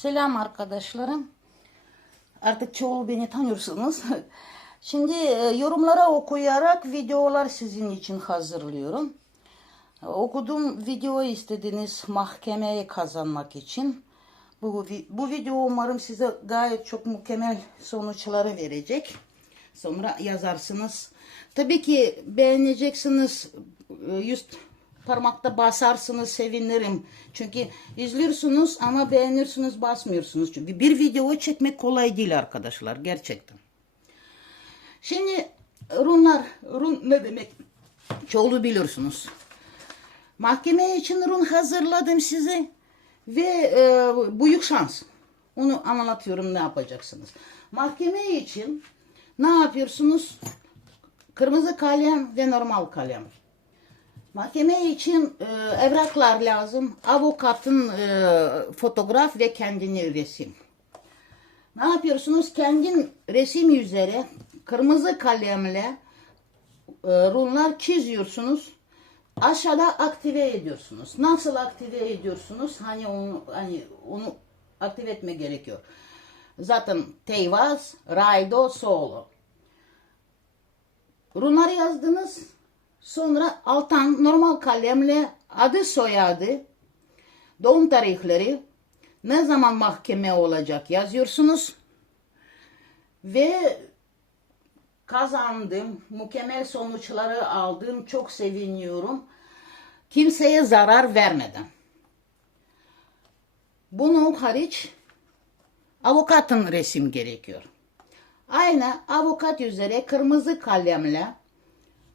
Selam arkadaşlarım. Artık çoğu beni tanıyorsunuz. Şimdi e, yorumlara okuyarak videolar sizin için hazırlıyorum. Okuduğum video istediniz mahkemeyi kazanmak için. Bu, bu video umarım size gayet çok mükemmel sonuçları verecek. Sonra yazarsınız. Tabii ki beğeneceksiniz. E, Yüz parmakta basarsınız sevinirim. Çünkü izliyorsunuz ama beğenirsiniz basmıyorsunuz. Çünkü bir video çekmek kolay değil arkadaşlar gerçekten. Şimdi runlar, run ne demek? Çoğulu biliyorsunuz. Mahkeme için run hazırladım size ve e, büyük şans. Onu anlatıyorum ne yapacaksınız. Mahkeme için ne yapıyorsunuz? Kırmızı kalem ve normal kalem. Mahkeme için e, evraklar lazım. Avukatın e, fotoğraf ve kendini resim. Ne yapıyorsunuz? Kendin resim üzere kırmızı kalemle e, runlar çiziyorsunuz. Aşağıda aktive ediyorsunuz. Nasıl aktive ediyorsunuz? Hani onu hani onu aktive etme gerekiyor. Zaten Teyvaz, Raido, Solo. Runları yazdınız. Sonra alttan normal kalemle adı soyadı, doğum tarihleri, ne zaman mahkeme olacak yazıyorsunuz. Ve kazandım, mükemmel sonuçları aldım, çok seviniyorum. Kimseye zarar vermeden. Bunu hariç avukatın resim gerekiyor. Aynı avukat üzere kırmızı kalemle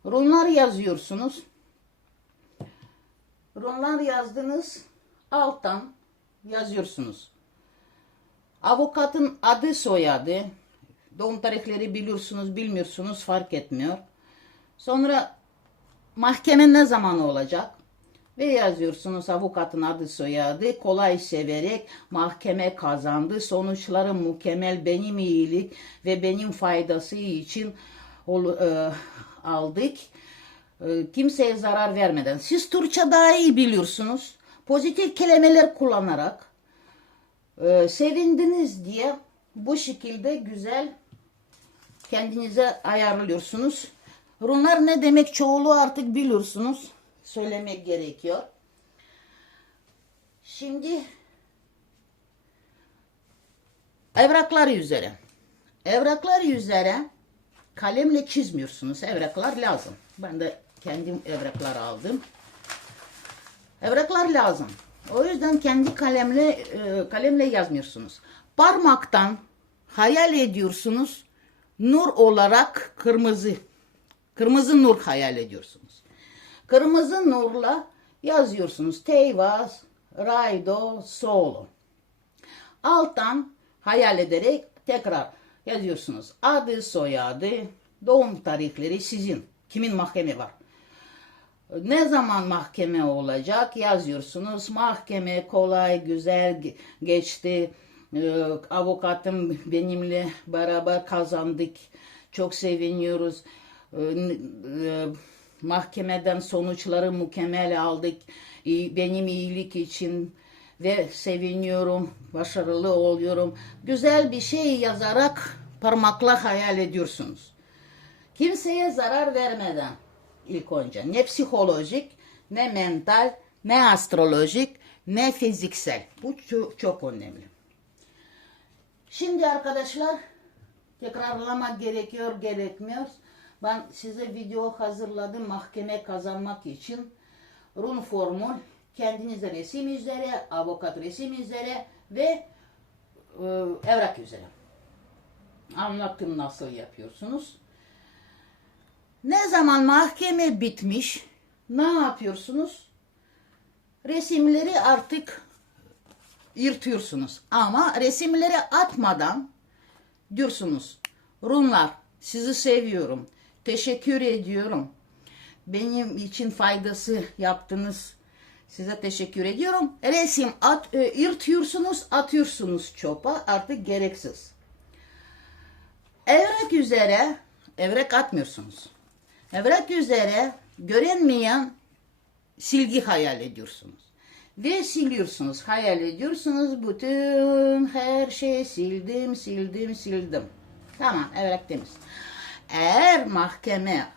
runlar yazıyorsunuz. Runlar yazdınız, alttan yazıyorsunuz. Avukatın adı soyadı, doğum tarihleri biliyorsunuz bilmiyorsunuz fark etmiyor. Sonra mahkeme ne zaman olacak? Ve yazıyorsunuz avukatın adı soyadı kolay severek mahkeme kazandı. Sonuçları mükemmel benim iyilik ve benim faydası için e, aldık. E, kimseye zarar vermeden. Siz Türkçe daha iyi biliyorsunuz. Pozitif kelimeler kullanarak e, sevindiniz diye bu şekilde güzel kendinize ayarlıyorsunuz. Runlar ne demek çoğulu artık biliyorsunuz. Söylemek gerekiyor. Şimdi evraklar üzere. Evraklar üzere kalemle çizmiyorsunuz. Evraklar lazım. Ben de kendim evraklar aldım. Evraklar lazım. O yüzden kendi kalemle e, kalemle yazmıyorsunuz. Parmaktan hayal ediyorsunuz. Nur olarak kırmızı. Kırmızı nur hayal ediyorsunuz. Kırmızı nurla yazıyorsunuz. Teyvaz, Raido, Solo. Alttan hayal ederek tekrar yazıyorsunuz. Adı, soyadı, doğum tarihleri sizin. Kimin mahkeme var? Ne zaman mahkeme olacak yazıyorsunuz. Mahkeme kolay, güzel ge- geçti. Ee, avukatım benimle beraber kazandık. Çok seviniyoruz. Ee, e, mahkemeden sonuçları mükemmel aldık. Benim iyilik için ve seviniyorum, başarılı oluyorum. Güzel bir şey yazarak parmakla hayal ediyorsunuz. Kimseye zarar vermeden ilk önce ne psikolojik, ne mental, ne astrolojik, ne fiziksel. Bu çok, çok önemli. Şimdi arkadaşlar tekrarlamak gerekiyor gerekmiyor. Ben size video hazırladım mahkeme kazanmak için. Run formül kendinize resim üzere, avukat resim üzere ve e, evrak üzere. Anlattım nasıl yapıyorsunuz. Ne zaman mahkeme bitmiş, ne yapıyorsunuz? Resimleri artık yırtıyorsunuz. Ama resimleri atmadan diyorsunuz. Runlar sizi seviyorum. Teşekkür ediyorum. Benim için faydası yaptınız. Size teşekkür ediyorum. Resim at, e, yırtıyorsunuz, atıyorsunuz çöpe. Artık gereksiz. Evrak üzere evrak atmıyorsunuz. Evrak üzere görünmeyen silgi hayal ediyorsunuz. Ve siliyorsunuz. Hayal ediyorsunuz. Bütün her şeyi sildim, sildim, sildim. Tamam, evrak temiz. Eğer mahkeme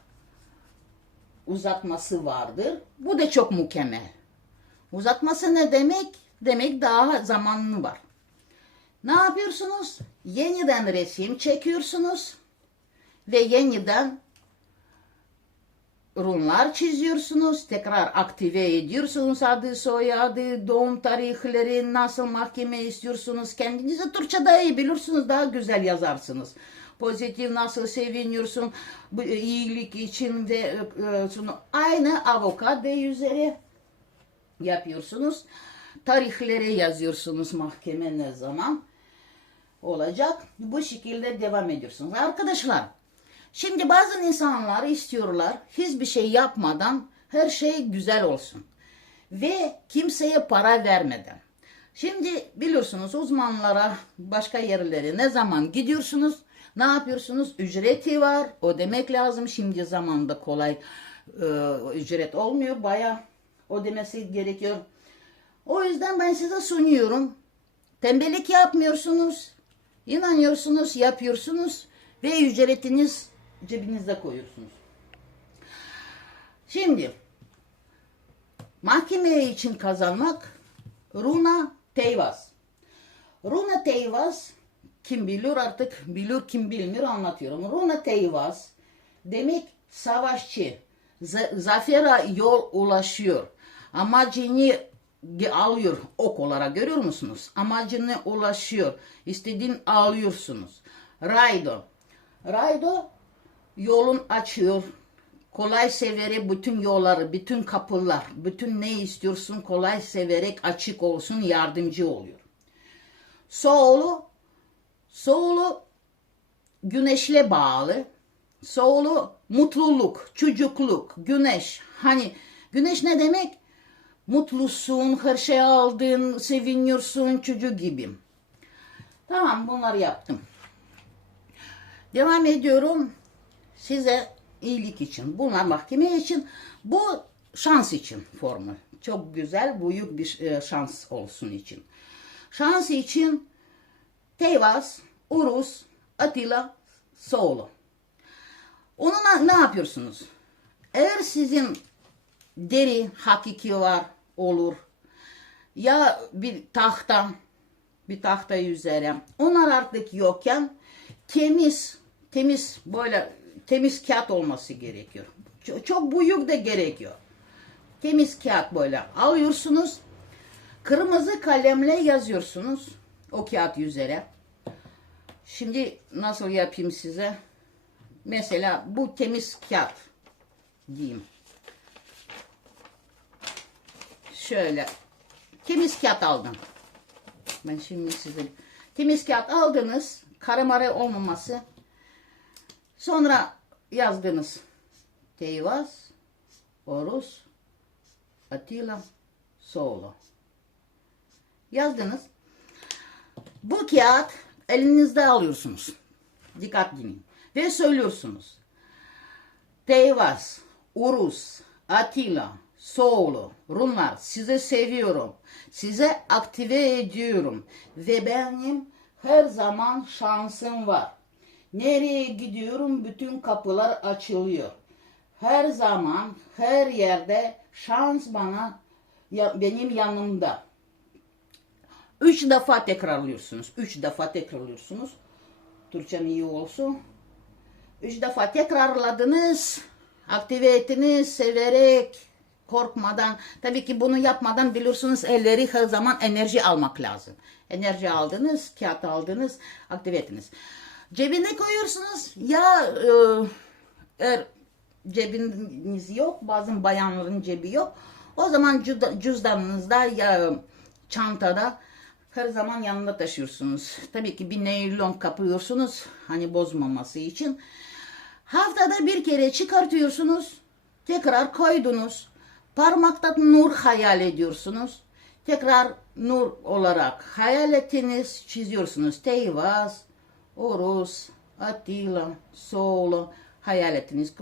uzatması vardır, bu da çok mükemmel. Uzatması ne demek? Demek daha zamanlı var. Ne yapıyorsunuz? Yeniden resim çekiyorsunuz ve yeniden runlar çiziyorsunuz, tekrar aktive ediyorsunuz adı, soyadı, doğum tarihleri, nasıl mahkeme istiyorsunuz. Kendinizi Türkçe daha iyi bilirsiniz, daha güzel yazarsınız. Pozitif nasıl seviniyorsun, iyilik için ve e, şunu aynı avukat ve üzeri yapıyorsunuz. Tarihleri yazıyorsunuz mahkeme ne zaman olacak. Bu şekilde devam ediyorsunuz. Arkadaşlar şimdi bazı insanlar istiyorlar hiçbir şey yapmadan her şey güzel olsun. Ve kimseye para vermeden. Şimdi biliyorsunuz uzmanlara başka yerlere ne zaman gidiyorsunuz ne yapıyorsunuz? Ücreti var. O demek lazım. Şimdi zamanda kolay e, ücret olmuyor. Baya o demesi gerekiyor. O yüzden ben size sunuyorum. Tembellik yapmıyorsunuz. İnanıyorsunuz, yapıyorsunuz ve ücretiniz cebinizde koyuyorsunuz. Şimdi mahkeme için kazanmak Runa Teyvas. Runa Teyvas kim biliyor artık biliyor kim bilmiyor anlatıyorum. Runa Teyvas demek savaşçı. Z- zafere yol ulaşıyor. Amacını alıyor ok olarak görüyor musunuz? Amacına ulaşıyor. İstediğin alıyorsunuz. Raydo. Raydo yolun açıyor. Kolay severek bütün yolları, bütün kapılar, bütün ne istiyorsun kolay severek açık olsun yardımcı oluyor. Soğulu, soğulu güneşle bağlı. Soğulu mutluluk, çocukluk, güneş. Hani güneş ne demek? Mutlusun, her şey aldın, seviniyorsun, çocuk gibi. Tamam bunları yaptım. Devam ediyorum. Size iyilik için, bunlar mahkeme için, bu şans için formül. Çok güzel, büyük bir e, şans olsun için. Şans için Teyvas, Urus, Atilla, Soğlu. Onunla ne yapıyorsunuz? Eğer sizin deri hakiki var olur ya bir tahta bir tahta üzere onlar artık yokken temiz temiz böyle temiz kağıt olması gerekiyor. Çok, çok büyük de gerekiyor. Temiz kağıt böyle alıyorsunuz. Kırmızı kalemle yazıyorsunuz o kağıt üzere. Şimdi nasıl yapayım size? Mesela bu temiz kağıt diyeyim. Şöyle temiz kağıt aldım. Ben şimdi size temiz kağıt aldınız. Karamare olmaması. Sonra yazdınız. Teyvaz, Orus, Atilla, Soğlu. Yazdınız. Bu kağıt elinizde alıyorsunuz. Dikkat dinleyin. Ve söylüyorsunuz. Teyvaz, Urus, Atilla, Soğlu, Rumlar sizi seviyorum. Size aktive ediyorum. Ve benim her zaman şansım var. Nereye gidiyorum bütün kapılar açılıyor. Her zaman her yerde şans bana ya, benim yanımda. Üç defa tekrarlıyorsunuz. Üç defa tekrarlıyorsunuz. Türkçem iyi olsun. Üç defa tekrarladınız. Aktive ettiniz severek korkmadan. Tabii ki bunu yapmadan biliyorsunuz elleri her zaman enerji almak lazım. Enerji aldınız, kağıt aldınız, aktive ettiniz. Cebine koyuyorsunuz. Ya e, eğer cebiniz yok, bazı bayanların cebi yok. O zaman cüzdanınızda ya çantada her zaman yanında taşıyorsunuz. Tabii ki bir naylon kapıyorsunuz hani bozmaması için. Haftada bir kere çıkartıyorsunuz. Tekrar koydunuz. Parmakta nur hayal ediyorsunuz. Tekrar nur olarak hayal ettiniz, çiziyorsunuz. Teyvaz, Orus, Atilla, Solo hayal ettiniz.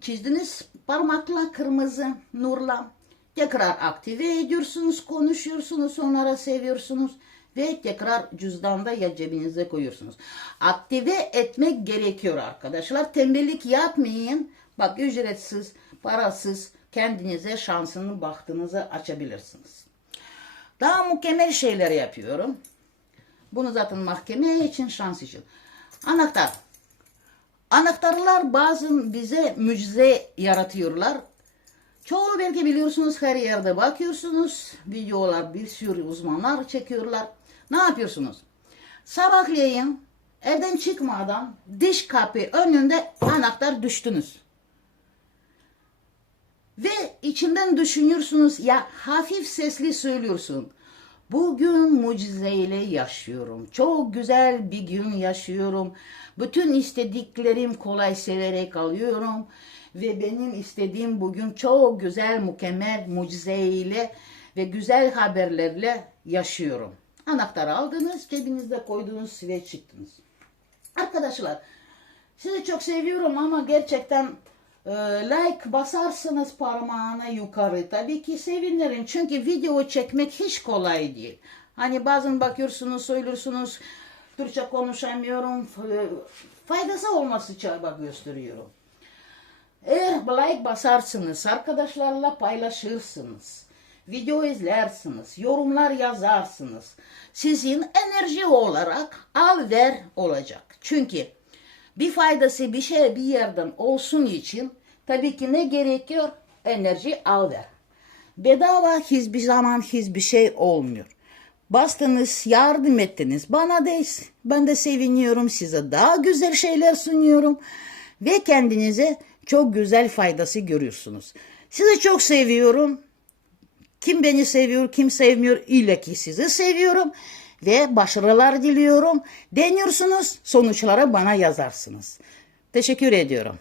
Çizdiniz parmakla kırmızı nurla. Tekrar aktive ediyorsunuz, konuşuyorsunuz, onlara seviyorsunuz ve tekrar cüzdanda ya cebinize koyuyorsunuz. Aktive etmek gerekiyor arkadaşlar. Tembellik yapmayın. Bak ücretsiz, parasız kendinize şansını, bahtınızı açabilirsiniz. Daha mükemmel şeyler yapıyorum. Bunu zaten mahkeme için, şans için. Anahtar. Anahtarlar bazen bize mucize yaratıyorlar. Çoğu belki biliyorsunuz her yerde bakıyorsunuz. Videolar bir sürü uzmanlar çekiyorlar. Ne yapıyorsunuz? Sabahleyin evden çıkmadan diş kapı önünde anahtar düştünüz. Ve içinden düşünüyorsunuz ya hafif sesli söylüyorsun. Bugün mucizeyle yaşıyorum. Çok güzel bir gün yaşıyorum. Bütün istediklerim kolay severek alıyorum. Ve benim istediğim bugün çok güzel, mükemmel mucizeyle ve güzel haberlerle yaşıyorum. Anahtarı aldınız, cebinizde koydunuz ve çıktınız. Arkadaşlar sizi çok seviyorum ama gerçekten like basarsınız parmağına yukarı. Tabii ki sevinirim. Çünkü video çekmek hiç kolay değil. Hani bazen bakıyorsunuz, söylüyorsunuz, Türkçe konuşamıyorum. e, Faydası olması çaba gösteriyorum. Eğer like basarsınız, arkadaşlarla paylaşırsınız, video izlersiniz, yorumlar yazarsınız. Sizin enerji olarak al ver olacak. Çünkü bir faydası bir şey bir yerden olsun için tabii ki ne gerekiyor? Enerji al ver. Bedava hiçbir zaman hiçbir şey olmuyor. Bastınız, yardım ettiniz. Bana değil. Ben de seviniyorum. Size daha güzel şeyler sunuyorum. Ve kendinize çok güzel faydası görüyorsunuz. Sizi çok seviyorum. Kim beni seviyor, kim sevmiyor ile ki sizi seviyorum. Ve başarılar diliyorum. Deniyorsunuz, sonuçları bana yazarsınız. Teşekkür ediyorum.